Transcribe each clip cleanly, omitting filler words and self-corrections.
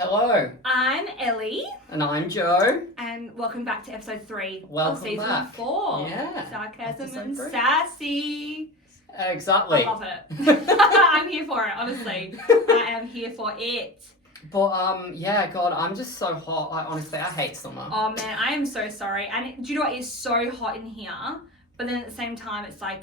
Hello. I'm Ellie. And I'm Joe. And welcome back to episode 3 Welcome of season back. 4. Yeah. Sarcasm Episode and 3. sassy. Exactly. I love it. I'm here for it, honestly. I am here for it. But yeah, God, I'm just so hot. Honestly, I hate summer. Oh man, I am so sorry. And do you know what? It's so hot in here, but then at the same time, it's like,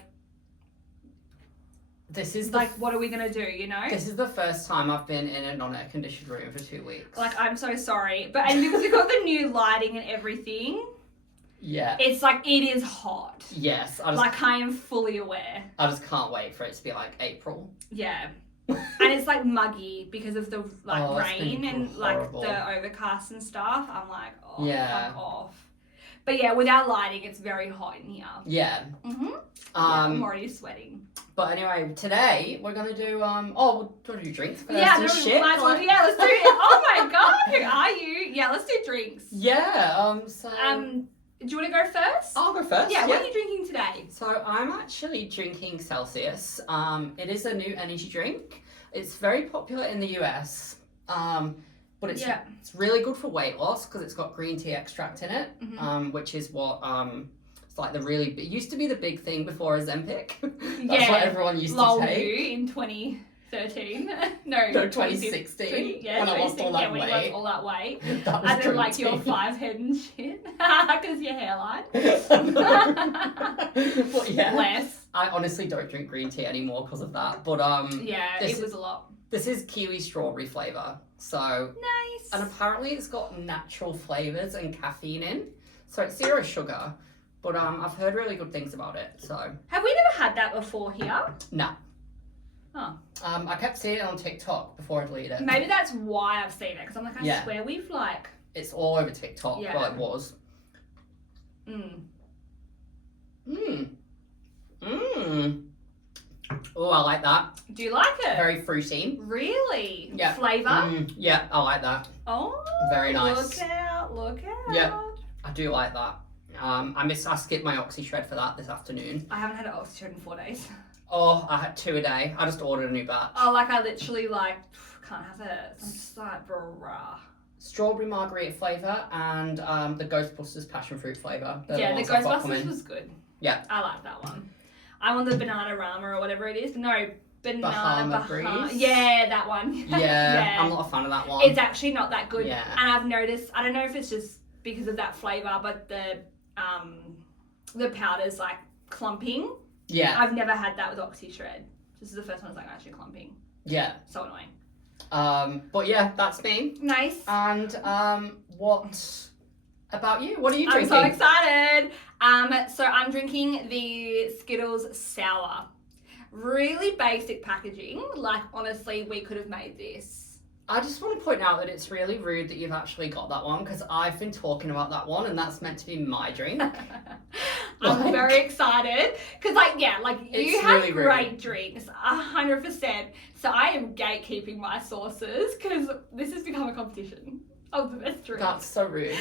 This is what are we gonna do? You know? This is the first time I've been in a non-air conditioned room for 2 weeks. Like, I'm so sorry, and because we've got the new lighting and everything, yeah. it's like it is hot. Yes. I am fully aware. I just can't wait for it to be like April. Yeah. And it's like muggy because of the rain and horrible. like the overcast and stuff. I'm like, oh, Yeah. fuck off. But yeah, without lighting, it's very hot in here. Yeah. I'm already sweating. But anyway, today we're gonna do we'll do drinks first. Yeah, and let's shit. let's do it. Oh my god, who are you? Yeah, let's do drinks. Yeah. Do you want to go first? I'll go first. Yeah, what are you drinking today? So I'm actually drinking Celsius. It is a new energy drink. It's very popular in the US. But it's really good for weight loss because it's got green tea extract in it, which is what it's like it used to be the big thing before Ozempic. That's what everyone used to take. You in 2013. No, 2016. When I lost all that when weight. you lost all that weight. That was And then like your 20. 5 head and shit. Because your hairline. But yeah. Bless. I honestly don't drink green tea anymore because of that. But yeah, it was a lot. This is kiwi strawberry flavour. So Nice. and apparently it's got natural flavours and caffeine in. So it's 0 sugar. But I've heard really good things about it. So Have we never had that before here? no. Oh. I kept seeing it on TikTok before I deleted it. Maybe that's why I've seen it. Because I'm like, I Yeah. swear we've like... It's all over TikTok. Yeah. Well, it was. Oh, I like that. Do you like it? Very fruity. Really? Yeah. Flavour? Yeah, I like that. Oh. Very nice. Look out. Yeah. I do like that. I skipped my Oxy Shred for that this afternoon. I haven't had an oxygen in 4 days. Oh, I had 2 a day. I just ordered a new batch. Oh, like I literally can't have it. I'm just like, bruh. Strawberry margarita flavour and the Ghostbusters passion fruit flavour. Yeah, the Ghostbusters was good. Yeah. I like that one. I'm on the banana rama or whatever it is. No, Bahama Breeze? Yeah, that one. Yeah, I'm not a fan of that one. It's actually not that good. Yeah. And I've noticed, I don't know if it's just because of that flavour, but the powder's like clumping. Yeah. I've never had that with Oxy Shred. This is the first one that's like actually clumping. Yeah. So annoying. But yeah, that's me. Nice. And what about you? What are you drinking? I'm so excited. So I'm drinking the Skittles Sour. Really basic packaging. Like, honestly, we could have made this. I just want to point out that it's really rude that you've actually got that one because I've been talking about that one and that's meant to be my drink. I'm very excited because, you have really rude. great drinks, 100%. So I am gatekeeping my sources because this has become a competition of the best drinks. That's so rude.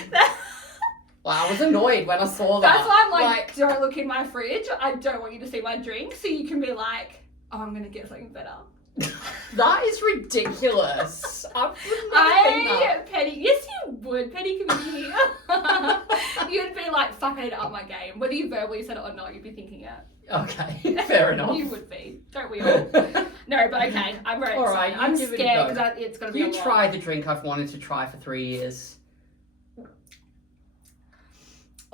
Well, I was annoyed when I saw that. That's why I'm like, don't look in my fridge. I don't want you to see my drink so you can be like, oh, I'm going to get something better. That is ridiculous. I would never think that. Petty. Yes, you would. Petty committee. You'd be like, fuck, I need to up my game. Whether you verbally said it or not, you'd be thinking it. Okay, fair enough. You would be. Don't we all? No, but okay. I'm very All excited. right, I'm give it a scared go. because it's going to be a You lot. try the drink I've wanted to try for 3 years.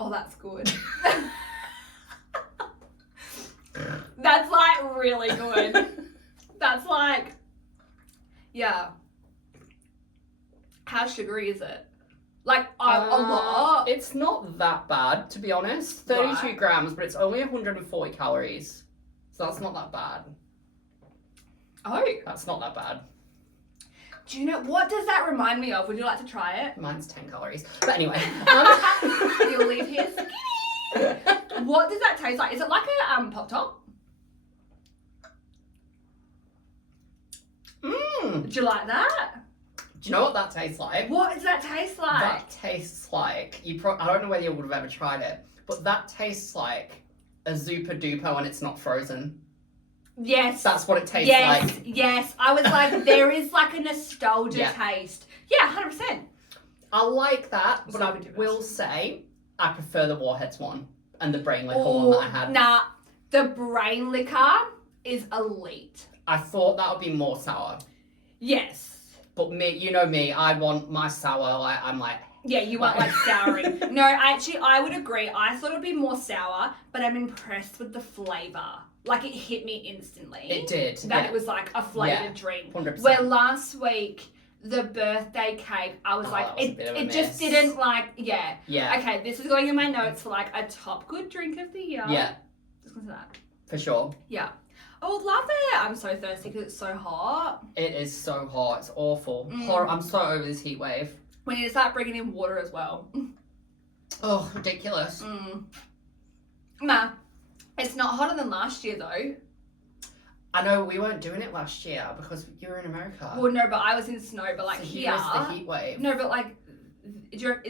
Oh, that's good. That's like really good. That's like, yeah. How sugary is it? Like a lot. It's not that bad, to be honest. 32 Right. grams, but it's only 140 calories. So that's not that bad. Oh. That's not that bad. Do you know, what does that remind me of? Would you like to try it? Mine's 10 calories. But anyway. You'll leave here skinny. What does that taste like? Is it like a Pop Top? Do you like that? Do you know what that tastes like? What does that taste like? That tastes like, I don't know whether you would have ever tried it, but that tastes like a Zupa Duper when it's not frozen. Yes. That's what it tastes like. Yes. I was like, there is like a nostalgia taste. Yeah, 100%. I like that, but I Super will say I prefer the Warheads one and the brain liquor one that I had. Nah, the brain liquor is elite. I thought that would be more sour. Yes. But me, you know me, I want my sour, like, I'm like... Yeah, you want like souring. No, actually, I would agree. I thought it would be more sour, but I'm impressed with the flavour. Like, it hit me instantly. It did. That it was like a flavoured drink. 100%. Where last week, the birthday cake, I was like, it just didn't like, yeah. Okay, this is going in my notes for like a top good drink of the year. Yeah. Just because of that. For sure. Yeah. I would love it. I'm so thirsty because it's so hot. It is so hot. It's awful. I'm so over this heat wave. We need to start bringing in water as well. Oh, ridiculous. Nah, it's not hotter than last year though. I know we weren't doing it last year because you were in America. Well, no, but I was in snow. But like so here, the heat wave. No, but like, it's just.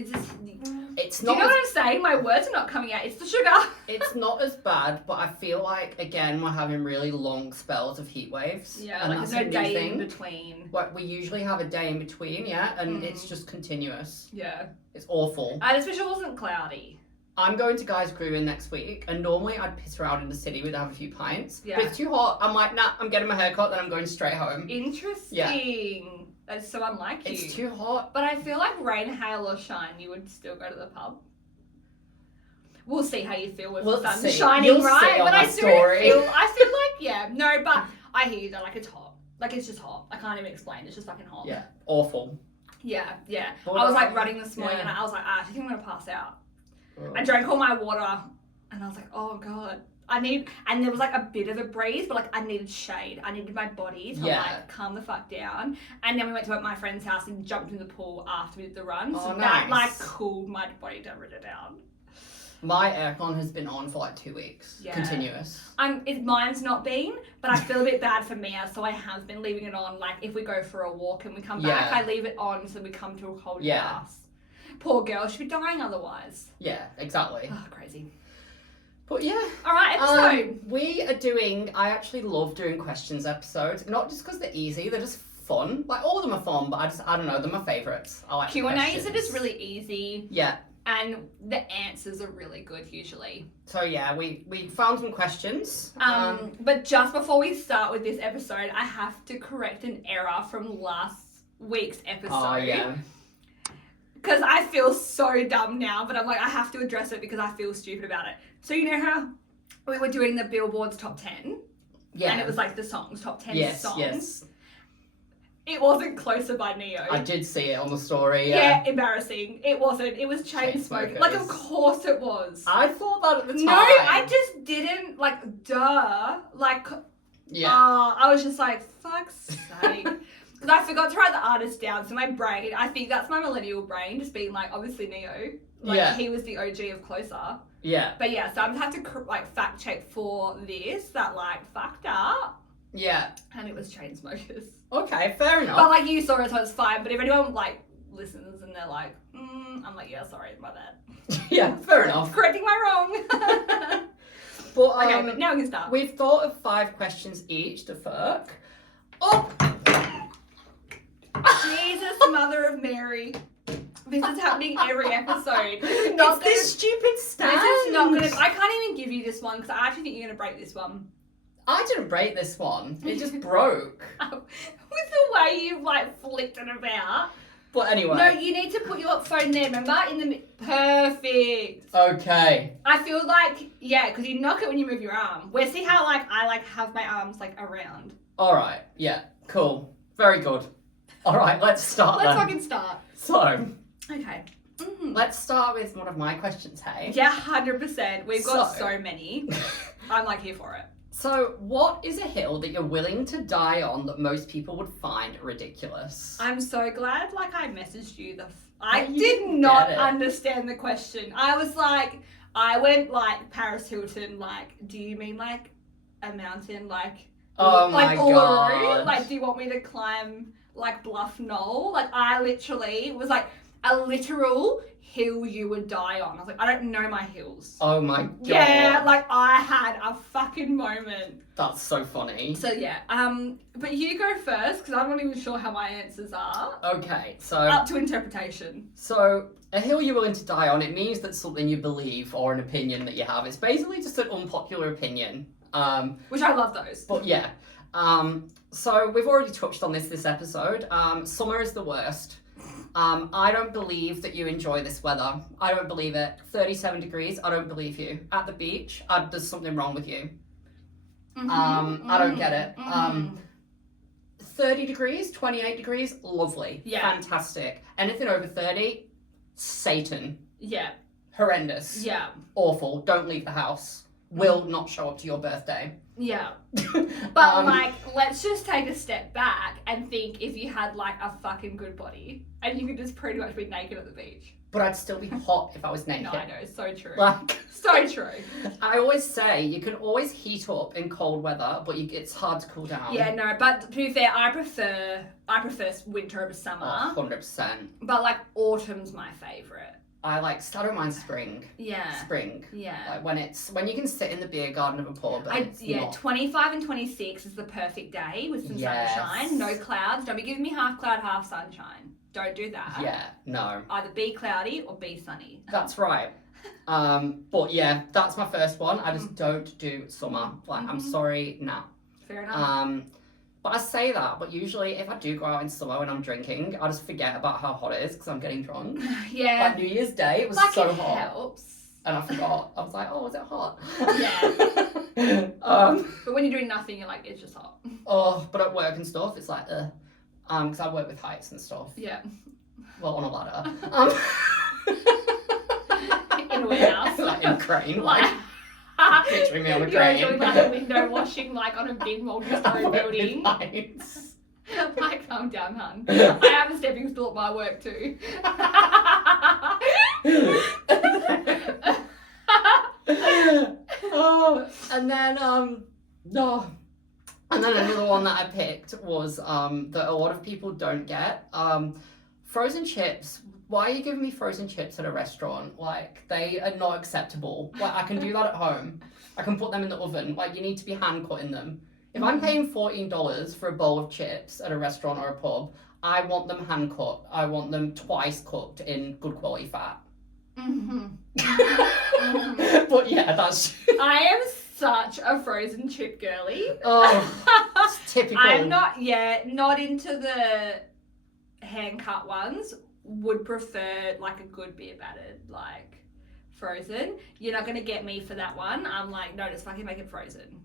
It's Do not. you know what I'm saying? My words are not coming out. It's the sugar. It's not as bad, but I feel like again we're having really long spells of heat waves. Yeah, and like that's there's no a new day thing. in between. Like we usually have a day in between, yeah, and it's just continuous. Yeah. It's awful. I just wish it wasn't cloudy. I'm going to Guys Groovin next week, and normally I'd piss around in the city, we'd have a few pints. Yeah. But it's too hot. I'm like, nah, I'm getting my hair cut, then I'm going straight home. Interesting. Yeah. That's so unlike you. It's too hot. But I feel like rain, hail, or shine, you would still go to the pub. We'll see how you feel with the sun shining, You'll right? see on But my I story. feel like, yeah, no, but I hear you though, like it's hot. Like it's just hot. I can't even explain. It's just fucking hot. Yeah, awful. Yeah. But I was like running this morning yeah. and I was like, I think I'm gonna pass out. Oh. I drank all my water and I was like, oh god. And there was like a bit of a breeze, but like I needed shade. I needed my body to like calm the fuck down. And then we went to my friend's house and jumped in the pool after we did the run. So that like cooled my body temperature down. My aircon has been on for like 2 weeks. Yeah. Continuous. Mine's not been, but I feel a bit bad for Mia, so I have been leaving it on. Like if we go for a walk and we come back, I leave it on so we come to a cold house. Poor girl, she'd be dying otherwise. Yeah, exactly. Oh, crazy. But yeah. All right, episode. I actually love doing questions episodes. Not just because they're easy, they're just fun. Like all of them are fun, but I don't know, they're my favourites. I like Q&As are just really easy. Yeah. And the answers are really good usually. So yeah, we found some questions. But just before we start with this episode, I have to correct an error from last week's episode. Oh yeah. Because I feel so dumb now, but I'm like, I have to address it because I feel stupid about it. So you know how we were doing the Billboard's top 10? Yeah. And it was like the songs, top 10 songs. Yes. It wasn't Closer by Neo. I did see it on the story. Yeah, embarrassing. It wasn't. It was Chainsmokers. Like, of course it was. I thought that at the time. No, I just didn't. Like, duh. Like, I was just like, fuck's sake. Because I forgot to write the artist down, so my brain, I think that's my millennial brain, just being like, obviously Neo. Like, he was the OG of Closer. Yeah. But yeah, so I'm going to have to, like, fact check for this, that, like, fucked up. Yeah. And it was Chainsmokers. Okay, fair enough. But, like, you saw it, so it's fine. But if anyone, like, listens and they're like, I'm like, yeah, sorry, my bad. Yeah, fair enough. Correcting my wrong. But, okay, but now we can start. We've thought of 5 questions each to Ferk. Oh! Jesus, Mother of Mary. This is happening every episode. Not this stupid stand. This is not gonna. I can't even give you this one because I actually think you're gonna break this one. I didn't break this one. It just broke. With the way you like flicked it about. But anyway. No, you need to put your phone there. Remember, in the perfect. Okay. I feel like because you knock it when you move your arm. Where see how like I like have my arms like around. All right. Yeah. Cool. Very good. All right. Let's start. Let's fucking start. So. Okay. Let's start with one of my questions, hey? Yeah, 100%. We've got so many. I'm like here for it. So, what is a hill that you're willing to die on that most people would find ridiculous? I'm so glad, like, I messaged you. I did not understand the question. I was like, I went, like, Paris Hilton, like, do you mean, like, a mountain, like... Oh, my God. Like, do you want me to climb, like, Bluff Knoll? Like, I literally was like... a literal hill you would die on. I was like, I don't know my hills. Oh my god. Yeah, like I had a fucking moment. That's so funny. So yeah, but you go first because I'm not even sure how my answers are. Okay, so Up to interpretation. So a hill you're willing to die on, it means that's something you believe or an opinion that you have. It's basically just an unpopular opinion. Which I love those. But yeah. So we've already touched on this episode. Summer is the worst. I don't believe that you enjoy this weather. I don't believe it. 37 degrees, I don't believe you. At the beach, there's something wrong with you. I don't get it. 30 degrees, 28 degrees, lovely. Yeah. Fantastic. Anything over 30, Satan. Yeah. Horrendous. Yeah. Awful. Don't leave the house. Will not show up to your birthday. Yeah. But like, let's just take a step back and think if you had like a fucking good body and you could just pretty much be naked at the beach. But I'd still be hot if I was naked. No, I know, so true. Like, so true. I always say you can always heat up in cold weather, but it's hard to cool down. Yeah, no, but to be fair, I prefer winter over summer. 100%. But like autumn's my favourite. I don't mind spring. Yeah. Spring. Yeah. Like when you can sit in the beer garden of a pub. And 25 and 26 is the perfect day with some sunshine, no clouds. Don't be giving me half cloud, half sunshine. Don't do that. Yeah, no. Either be cloudy or be sunny. That's right. But yeah, that's my first one. I just don't do summer. Like, I'm sorry, nah. Fair enough. But I say that, but usually if I do go out in summer when I'm drinking, I just forget about how hot it is because I'm getting drunk. Yeah. Like New Year's Day, it was like so it hot. Helps. And I forgot. I was like, oh, is it hot? Yeah. But when you're doing nothing, you're like, it's just hot. But at work and stuff, it's like, because I work with heights and stuff. Yeah. Well, on a ladder. In a warehouse. Like in a crane. Like picturing me on a You're crane. doing like a window washing like on a big multi-story building. Heights. Like, calm down, hun. I have a stepping stool at my work too. And then another one that I picked was that a lot of people don't get. Frozen chips. Why are you giving me frozen chips at a restaurant? Like, they are not acceptable. Like, I can do that at home. I can put them in the oven. Like, you need to be hand cutting them. If I'm paying $14 for a bowl of chips at a restaurant or a pub, I want them hand cut. I want them twice cooked in good quality fat. But yeah, that's... I am such a frozen chip girly. Oh, it's typical. I'm not into the hand cut ones. Would prefer like a good beer battered, like frozen. You're not gonna get me for that one. I'm like, no, just fucking make it frozen.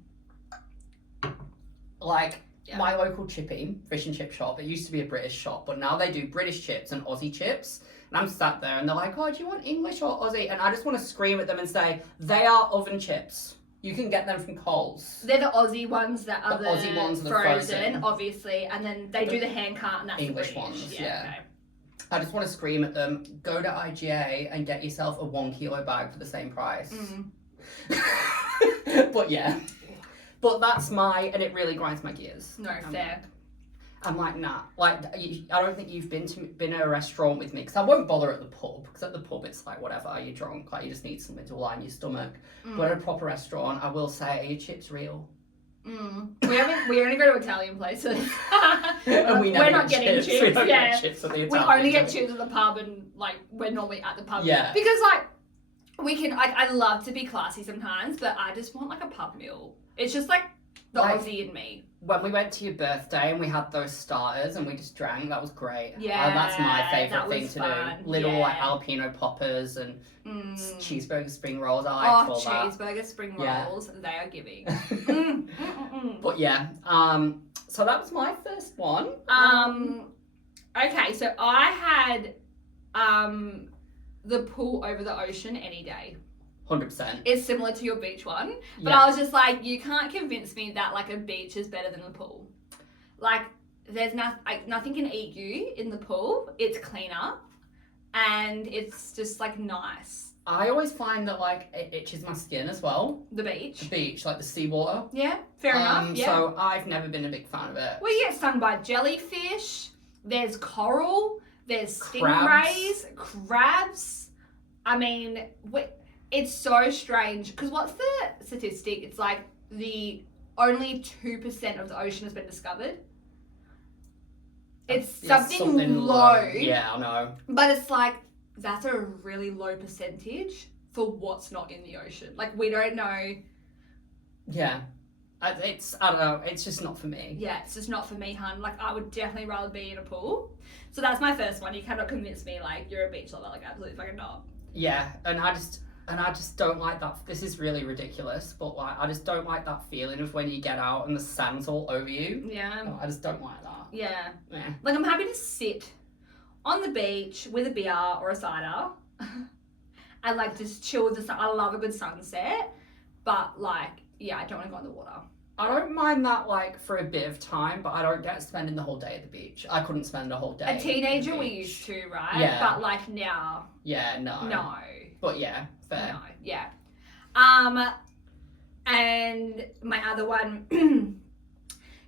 Like, my local chippy fish and chip shop, it used to be a British shop, but now they do British chips and Aussie chips. And I'm sat there and they're like, oh, do you want English or Aussie? And I just want to scream at them and say, they are oven chips. You can get them from Coles. They're the Aussie ones that are the Aussie ones are the frozen, obviously, and then they do the hand cut and that's English the ones, British. yeah. Okay. I just want to scream at them, go to IGA and get yourself a 1 kilo bag for the same price. But yeah. But that's and it really grinds my gears. No, fair. I'm like, nah. Like, I don't think you've been at a restaurant with me, because I won't bother at the pub, because at the pub it's like, whatever, you're drunk, like, you just need something to line your stomach. But at a proper restaurant, I will say, are your chips real? We only go to Italian places. And we're not getting chips. We don't get chips at the Italian. We only get chips at the pub, and like we're normally at the pub. Yeah. Because like we can. I love to be classy sometimes, but I just want like a pub meal. It's just like the Aussie in me. When we went to your birthday and we had those starters and we just drank, that was great. Yeah, that's my favourite thing to fun. do. Little like jalapeno poppers and cheeseburger spring rolls. I liked all that. Cheeseburger spring rolls, they are giving. But yeah, so that was my first one. Okay, so I had the pool over the ocean any day. 100%. It's similar to your beach one, but Yeah. I was just like, you can't convince me that like a beach is better than the pool. Like, there's nothing can eat you in the pool. It's cleaner, and it's just like nice. I always find that like it itches my skin as well. The beach. The beach, like the seawater. Yeah, fair enough. Yeah. So I've never been a big fan of it. We get stung by jellyfish. There's coral. There's stingrays, crabs. I mean, it's so strange. Because what's the statistic? It's like the only 2% of the ocean has been discovered. It's something low. Yeah, I know. But it's like, that's a really low percentage for what's not in the ocean. Like, we don't know. Yeah. I don't know. It's just not for me. Yeah, it's just not for me, hun. Like, I would definitely rather be in a pool. So that's my first one. You cannot convince me, like, you're a beach lover. Like, absolutely fucking not. Yeah, and I just don't like that. This is really ridiculous, but like, I just don't like that feeling of when you get out and the sand's all over you. Yeah. No, I just don't like that. Yeah. Yeah. Like, I'm happy to sit on the beach with a beer or a cider and, like, just chill with the sun. I love a good sunset, but, like, yeah, I don't want to go in the water. I don't mind that, like, for a bit of time, but I don't get spending the whole day at the beach. I couldn't spend a whole day. A teenager we used to, right? Yeah. But, like, now. Yeah, no. No. But yeah, fair. No, yeah. And my other one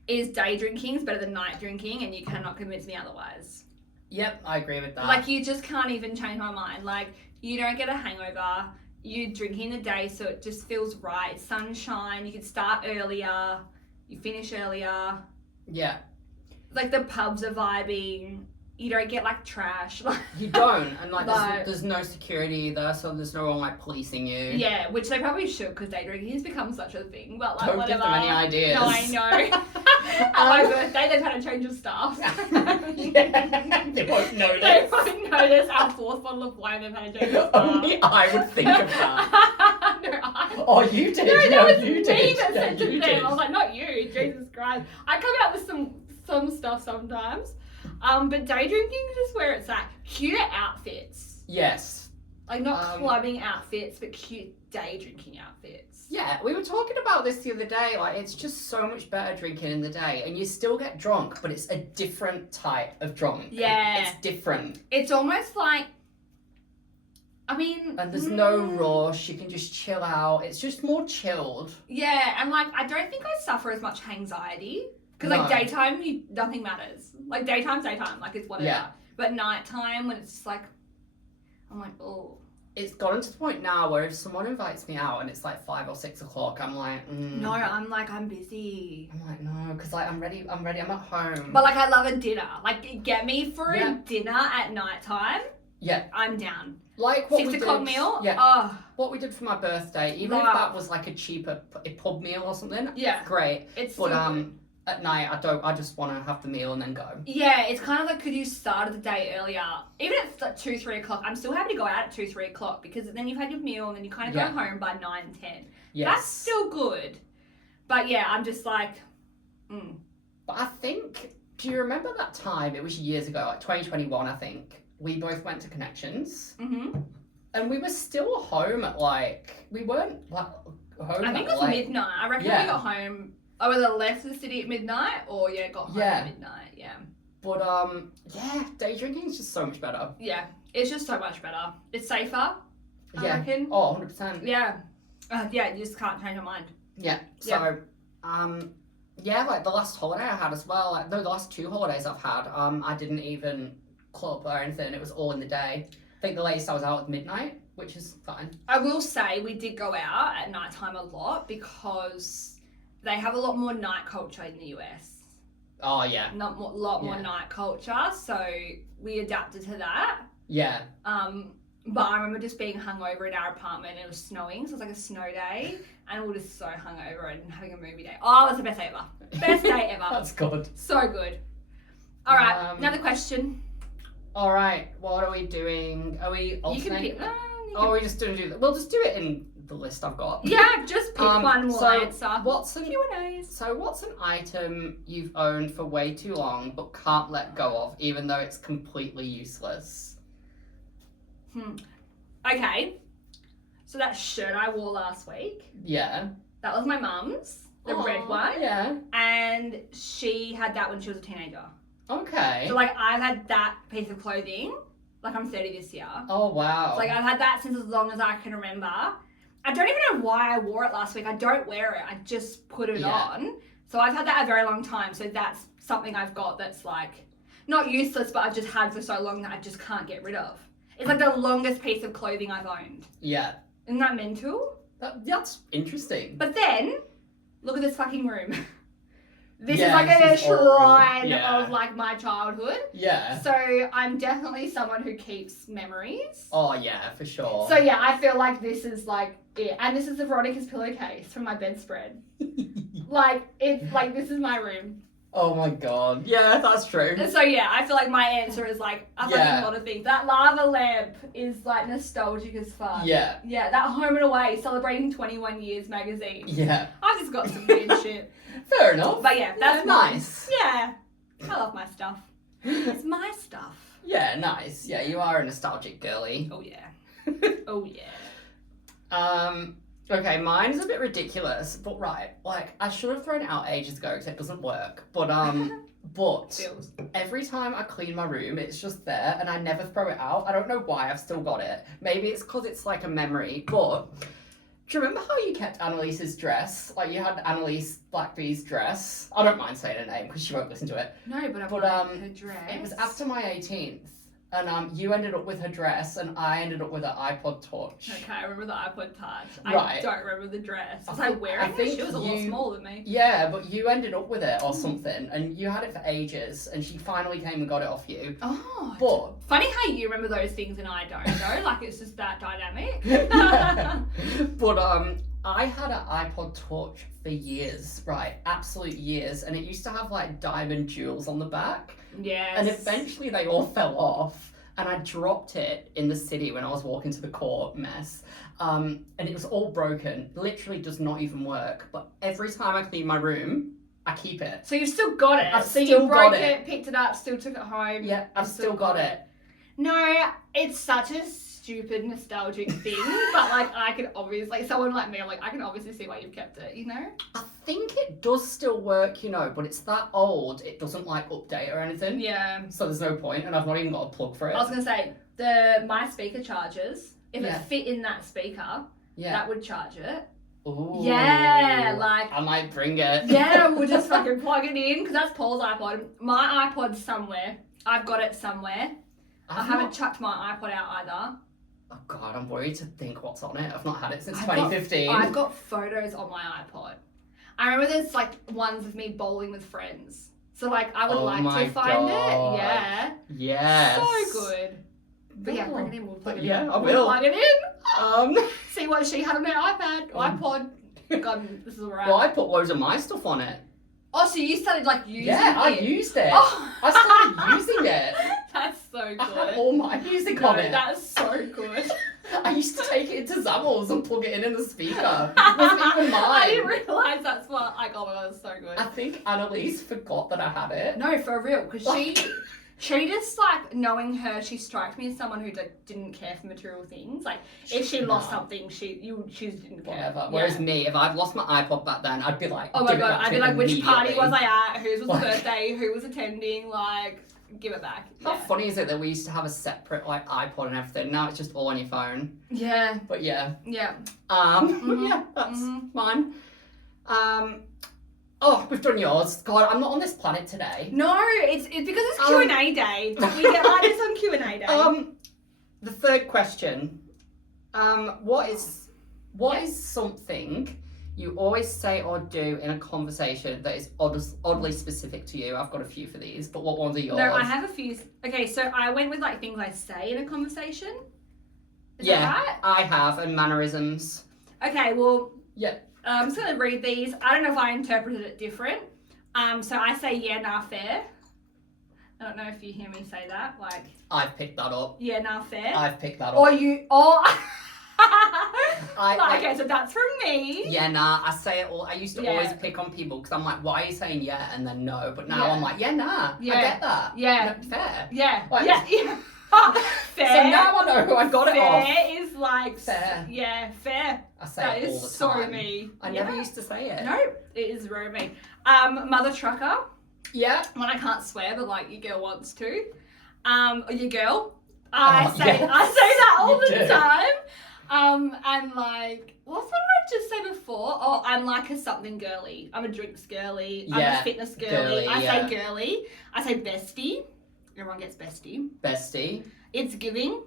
is day drinking is better than night drinking, and you cannot convince me otherwise. Yep, I agree with that. Like, you just can't even change my mind. Like, you don't get a hangover. You drink in the day, so it just feels right. It's sunshine. You can start earlier. You finish earlier. Yeah. Like, the pubs are vibing. You don't get, like, trash. You don't. And, like, there's no security either, so there's no one, like, policing you. Yeah, which they probably should, because day drinking has become such a thing. But, like, don't whatever. give them any ideas. No, I know. At my birthday, they've had a change of staff. Yeah, they won't notice. They won't notice our 4th bottle of wine they've had a change of staff. Only I would think of that. No, Oh, you did. No, that was you me did. that said to you them. did. I was like, not you, Jesus Christ. I come out with some stuff sometimes. But day drinking is just where it's at. Cute outfits. Yes. Like, not clubbing outfits, but cute day drinking outfits. Yeah, we were talking about this the other day. Like, it's just so much better drinking in the day, and you still get drunk, but it's a different type of drunk. Yeah. It's different. It's almost like, I mean... And there's no rush. You can just chill out. It's just more chilled. Yeah, and, like, I don't think I suffer as much anxiety. Because, like, daytime, nothing matters. Like, daytime's daytime. Like, it's whatever. Yeah. But nighttime, when it's just like, I'm like, oh. It's gotten to the point now where if someone invites me out and it's like 5 or 6 o'clock, I'm like, No, I'm like, I'm busy. I'm like, no, because like, I'm ready, I'm at home. But, like, I love a dinner. Like, get me for a dinner at nighttime. Yeah. I'm down. Like what 6 o'clock meal? Yeah. Oh. What we did for my birthday, even if that was like a cheaper pub meal or something, great. It's but good. At night, I just want to have the meal and then go. Yeah, it's kind of like, could you start the day earlier? Even at like 2, 3 o'clock, I'm still happy to go out at 2, 3 o'clock because then you've had your meal and then you kind of go home by 9, 10. Yes. That's still good. But yeah, I'm just like, But I think, do you remember that time? It was years ago, like 2021, I think. We both went to Connections. Mm-hmm. And we were still home at like, we weren't like home I think it was midnight. I reckon we got home. I either left the city at midnight or got home at midnight. Yeah. But day drinking is just so much better. Yeah, it's just so much better. It's safer. I reckon. Oh, 100%. Yeah. Yeah, you just can't change your mind. Yeah. So, like the last holiday I had as well. Like, no, the last 2 holidays I've had, I didn't even club or anything. It was all in the day. I think the latest I was out at midnight, which is fine. I will say we did go out at nighttime a lot because they have a lot more night culture in the US. Oh, yeah. Lot more night culture, so we adapted to that. Yeah. But I remember just being hungover in our apartment and it was snowing, so it was like a snow day, and we were just so hungover and having a movie day. Oh, it was the best day ever. Best day ever. That's good. So good. All right, another question. All right, what are we doing? Are we alternate? You can pick. Are we just going to do that? We'll just do it in the list I've got. Yeah, just pick one and we'll answer. What's an item you've owned for way too long but can't let go of, even though it's completely useless? Okay. So that shirt I wore last week. Yeah. That was my mum's, the red one. Yeah. And she had that when she was a teenager. Okay. So like I've had that piece of clothing. Like I'm 30 this year. Oh wow. So, like I've had that since as long as I can remember. I don't even know why I wore it last week. I don't wear it. I just put it on. So I've had that a very long time. So that's something I've got that's like not useless, but I've just had for so long that I just can't get rid of. It's like the longest piece of clothing I've owned. Yeah. Isn't that mental? That's interesting. But then, look at this fucking room. This Yeah, is like a this is all- shrine yeah. of like my childhood. Yeah. So I'm definitely someone who keeps memories. Oh, yeah, for sure. So yeah, I feel like this is like it. And this is the Veronica's pillowcase from my bedspread. Like, it's like, this is my room. Oh my god. Yeah, that's true. And so yeah, I feel like my answer is like a fucking lot of things. That lava lamp is like nostalgic as fuck. Yeah. Yeah, that Home and Away celebrating 21 years magazine. Yeah. I've just got some weird shit. Fair enough. But yeah, that's nice. Yeah. I love my stuff. It's my stuff. Yeah, nice. Yeah, you are a nostalgic girly. Oh yeah. Oh yeah. Okay, mine is a bit ridiculous, but right, like, I should have thrown it out ages ago because it doesn't work, but, but Feels. every time I clean my room, it's just there, and I never throw it out. I don't know why I've still got it. Maybe it's because it's, like, a memory, but do you remember how you kept Annalise's dress? Like, you had Annalise Blackbee's dress. I don't mind saying her name because she won't listen to it. No, but I But, want her dress. It was after my 18th. And you ended up with her dress, and I ended up with her iPod Touch. Okay, I remember the iPod Touch. Right. I don't remember the dress. Was I I think- wearing I it? think She was a lot you- smaller than me. Yeah, but you ended up with it or something, and you had it for ages, and she finally came and got it off you. Oh. But Funny how you remember those things and I don't, though. Like, it's just that dynamic. but I had an iPod Touch for years, right? Absolute years, and it used to have like diamond jewels on the back, Yes. and eventually they all fell off. And I dropped it in the city when I was walking to the court mess. And it was all broken. Literally does not even work. But every time I clean my room, I keep it. So you've still got it. I've So still you broke got it. picked it up, still took it home. Yeah, I've still got it. No, it's such a stupid nostalgic thing, but like I can obviously, like someone like me, like I can obviously see why you've kept it, you know? I think it does still work, you know, but it's that old, it doesn't like update or anything. Yeah. So there's no point, and I've not even got a plug for it. I was gonna say my speaker chargers. If Yeah. it fit in that speaker, Yeah. that would charge it. Ooh. Yeah, like- I might bring it. Yeah, we'll just fucking plug it in because that's Paul's iPod. My iPod's somewhere. I've got it somewhere. I haven't chucked my iPod out either. Oh god, I'm worried to think what's on it. I've not had it since I've got- 2015. I've got photos on my iPod. I remember there's like ones of me bowling with friends. So like I would Oh like my to find God. it. Yeah. Yes. So good. But yeah, Oh. bring it in. We'll plug it Yeah, in. I We'll will. plug it in. See what she had on her iPad, iPod. God, this is alright. Well, I put loads of my stuff on it. Oh, so you started like using Yeah, it? I used it. Oh. I started using it. That's so I had good. all my music No, on it. that's so good. I used to take it into Zammels and plug it in the speaker. It wasn't even mine. I didn't realise that's what. Like, oh my god, that's so good. I think Annalise forgot that I had it. No, for real, because she just like knowing her, she strikes me as someone who like, didn't care for material things. Like if she lost No. something, she just didn't care. Whatever. Yeah. Whereas me, if I'd lost my iPod back then, I'd be like, Oh my give it god, back I'd to be me like, which party was immediately. I at? Whose was Like- the birthday? Who was attending? Like, give it back. How Yeah. funny is it that we used to have a separate like iPod and everything? Now it's just all on your phone. Yeah. But yeah. Yeah. Yeah, that's mine. Oh, we've done yours. God, I'm not on this planet today. No, it's because it's Q&A day. We get like this on Q&A day. The third question. What is something you always say or do in a conversation that is oddly specific to you? I've got a few for these, but what ones are yours? No, I have a few. Okay, so I went with like things I say in a conversation. Is that I have, and mannerisms. right? Okay, well, Yeah. I'm just going to read these. I don't know if I interpreted it different. So I say, yeah, nah, fair. I don't know if you hear me say that. Like, I've picked that up. yeah, nah, fair. I've picked that up. Or you, or... I- okay, so that's from me. Yeah, nah, I say it all. I used to Yeah. always pick on people because I'm like, why are you saying yeah and then no? But now Yeah. I'm like, yeah, nah, Yeah. I get that. Yeah. No, fair. Yeah, Like- yeah, yeah. Fair. So now I know who I got it off. Fair is like... Fair. Yeah, fair. I say That it all is the so time. me. I Yeah. never used to say it. No, it is very me. Mother trucker. Yeah. When I can't swear, but like your girl wants to. Or your girl. I say yes. that all You the do. time. And like, what did I just say before? Oh, I'm like a something girly. I'm a drinks girly. I'm Yeah, a fitness girly. girly, I yeah. say girly. I say bestie. everyone gets bestie. Bestie. It's giving.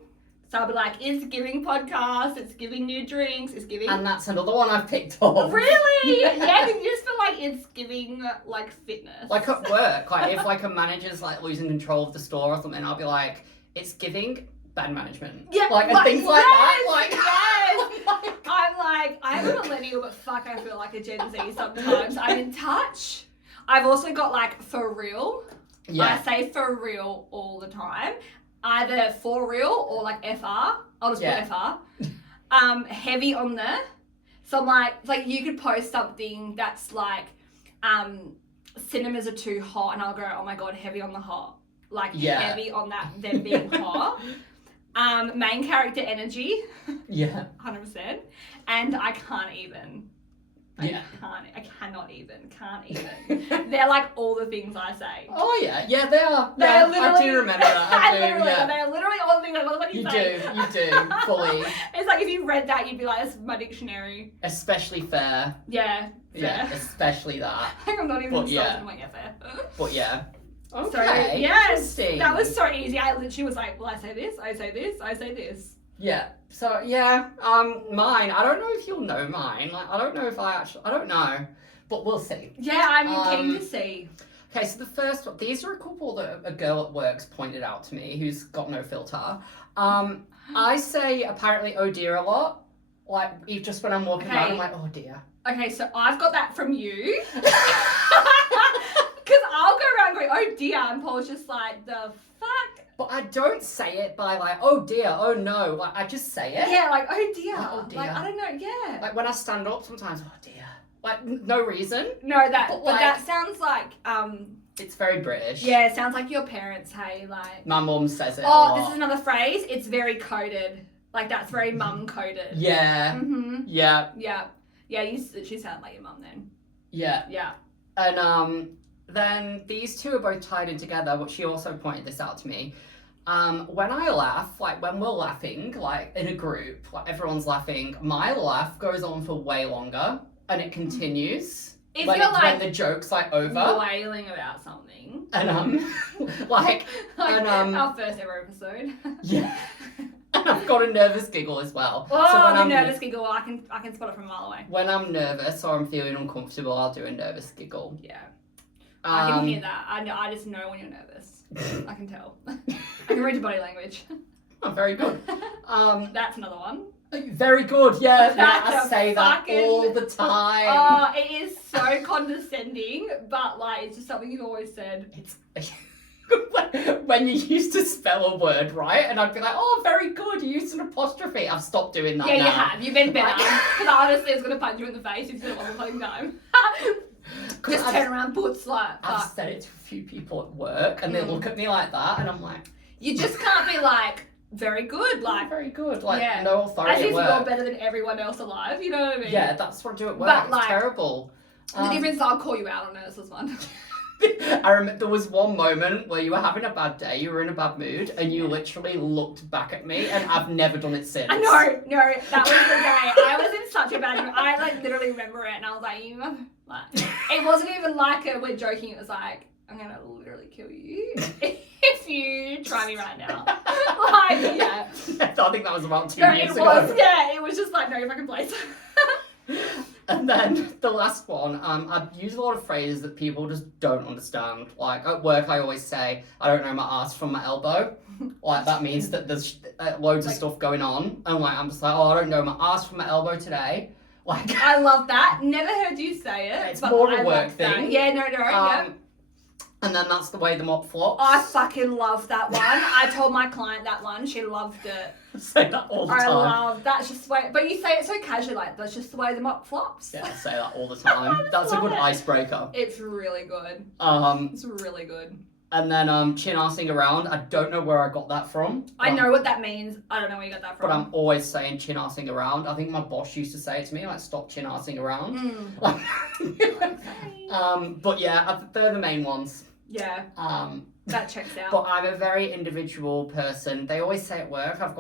So I'll be like, it's giving podcast, it's giving new drinks, it's giving. And that's another one I've picked up. Really? Yeah, you just feel like it's giving like fitness. Like at work, like if like a manager's like losing control of the store or something, I'll be like, it's giving bad management. Yeah, like and things like that. Like yes. I'm like, I'm a millennial, but fuck, I feel like a Gen Z sometimes. I'm in touch. I've also got like for real. Yeah. I say for real all the time. Either for real or like FR. I'll just put FR. Heavy on there. So I'm like, it's like you could post something that's like, cinemas are too hot, and I'll go, oh my god, heavy on the hot. Like heavy on that them being hot. Main character energy. Yeah. 100%. And I can't even. Yeah. I cannot even. Can't even. They're like all the things I say. Oh yeah. Yeah, they are. They're I do remember that. I do, yeah. They're literally all the things I was You say. do, fully. It's like if you read that, you'd be like, that's my dictionary. Especially fair. Yeah. Fair. Yeah, especially that. I'm not even insulted. I'm like, yeah, fair. But yeah. Okay. So, yes. Interesting. That was so easy. I literally was like, well, I say this, I say this, I say this. Yeah. So yeah, mine. I don't know if you'll know mine. Like, I don't know if I don't know, but we'll see. Yeah, I'm keen to see. Okay, so the first one. These are a couple that a girl at work's pointed out to me who's got no filter. I say apparently oh dear a lot. Like just when I'm walking around, I'm like oh dear. Okay, so I've got that from you. Because I'll go around going oh dear, and Paul's just like the fuck. But I don't say it by like, oh dear, oh no. Like I just say it. Yeah, like oh dear. Like, oh dear. Like I don't know, yeah. Like when I stand up sometimes, oh dear. Like no reason. No, but that sounds like it's very British. Yeah, it sounds like your parents, hey, like my mum says it. Oh, this is another phrase. It's very coded. Like that's very mum coded. Yeah. Mm-hmm. Yeah. Yeah. Yeah, she sound like your mum then. Yeah. Yeah. And then these two are both tied in together, but she also pointed this out to me. When I laugh, like when we're laughing, like in a group, like everyone's laughing, my laugh goes on for way longer and it continues. If when you're like when the joke's like over. Wailing about something. And like our first ever episode. Yeah. And I've got a nervous giggle as well. Oh, so when the I'm nervous giggle, I can spot it from a mile away. When I'm nervous or I'm feeling uncomfortable, I'll do a nervous giggle. Yeah. I can hear that. I just know when you're nervous. I can tell. I can read your body language. Oh, very good. That's another one. Very good, yeah. That's I say that all the time. Oh, it is so condescending, but like it's just something you've always said. It's when you used to spell a word, right? And I'd be like, oh, very good, you used an apostrophe. I've stopped doing that now. Yeah, you have. You've been better. Because honestly, it's going to punch you in the face if you do it all the fucking time. Just turn around, butts like. I've said it to a few people at work, and they look at me like that, and I'm like, you just can't be like, very good, like very good, like no authority. As if at work. You're better than everyone else alive. You know what I mean? Yeah, that's what I do at work. But, it's like, terrible. The difference is I'll call you out on it. This was one. I remember there was one moment where you were having a bad day, you were in a bad mood, and you literally looked back at me, and I've never done it since. No, that was the day. I was in such a bad mood. I like literally remember it, and I was like, you mother. Like, it wasn't even like we're joking. It was like, I'm gonna literally kill you if you try me right now. Like, yeah. I think that was about 2 years ago. It was just like, no fucking place. And then the last one, I use a lot of phrases that people just don't understand. Like at work, I always say, I don't know my ass from my elbow. Like that means that there's loads of stuff going on. And like, I'm just like, oh, I don't know my ass from my elbow today. Like I love that. Never heard you say it. It's more of a work thing. That. Yeah, no, yeah. And then that's the way the mop flops. I fucking love that one. I told my client that one. She loved it. Say that all the time. I love that's just the way. But you say it so casually, like that's just the way the mop flops. Yeah, I say that all the time. That's a good icebreaker. It's really good. It's really good. And then chin arsing around. I don't know where I got that from. I know what that means. I don't know where you got that from. But I'm always saying chin arsing around. I think my boss used to say it to me, like stop chin arsing around. But yeah, they're the main ones. Yeah. That checks out. But I'm a very individual person. They always say at work, I've got